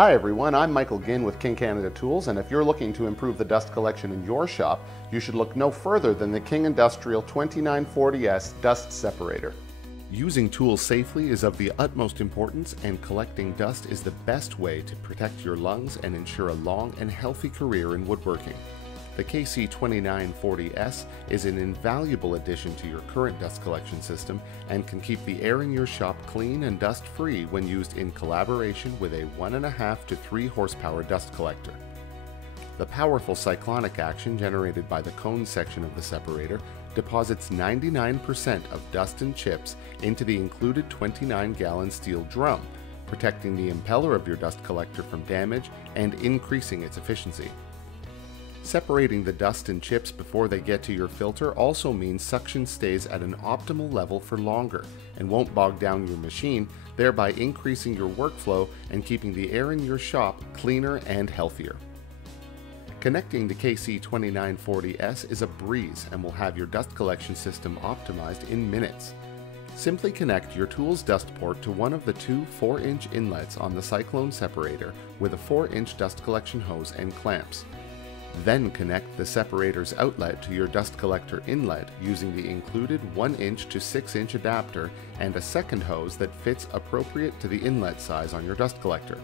Hi everyone, I'm Michael Ginn with King Canada Tools, and if you're looking to improve the dust collection in your shop, you should look no further than the King Industrial 2940S Dust Separator. Using tools safely is of the utmost importance, and collecting dust is the best way to protect your lungs and ensure a long and healthy career in woodworking. The KC2940S is an invaluable addition to your current dust collection system and can keep the air in your shop clean and dust-free when used in collaboration with a 1.5 to 3 horsepower dust collector. The powerful cyclonic action generated by the cone section of the separator deposits 99% of dust and chips into the included 29-gallon steel drum, protecting the impeller of your dust collector from damage and increasing its efficiency. Separating the dust and chips before they get to your filter also means suction stays at an optimal level for longer and won't bog down your machine, thereby increasing your workflow and keeping the air in your shop cleaner and healthier. Connecting the KC2940S is a breeze and will have your dust collection system optimized in minutes. Simply connect your tool's dust port to one of the two 4-inch inlets on the Cyclone Separator with a 4-inch dust collection hose and clamps. Then connect the separator's outlet to your dust collector inlet using the included 1-inch to 6-inch adapter and a second hose that fits appropriate to the inlet size on your dust collector.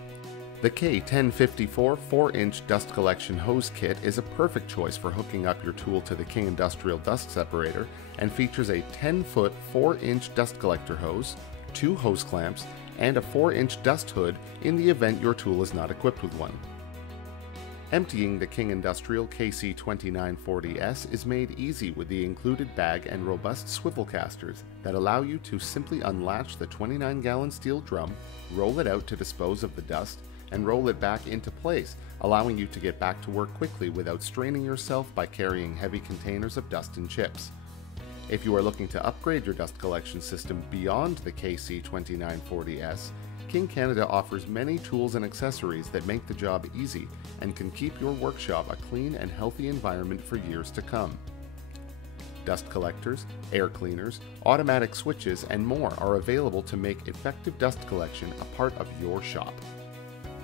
The K1054 4-inch dust collection hose kit is a perfect choice for hooking up your tool to the King Industrial Dust Separator and features a 10-foot 4-inch dust collector hose, 2 hose clamps, and a 4-inch dust hood in the event your tool is not equipped with one. Emptying the King Industrial KC2940S is made easy with the included bag and robust swivel casters that allow you to simply unlatch the 29-gallon steel drum, roll it out to dispose of the dust, and roll it back into place, allowing you to get back to work quickly without straining yourself by carrying heavy containers of dust and chips. If you are looking to upgrade your dust collection system beyond the KC2940S, King Canada offers many tools and accessories that make the job easy and can keep your workshop a clean and healthy environment for years to come. Dust collectors, air cleaners, automatic switches, and more are available to make effective dust collection a part of your shop.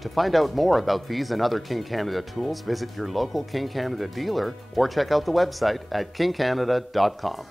To find out more about these and other King Canada tools, visit your local King Canada dealer or check out the website at kingcanada.com.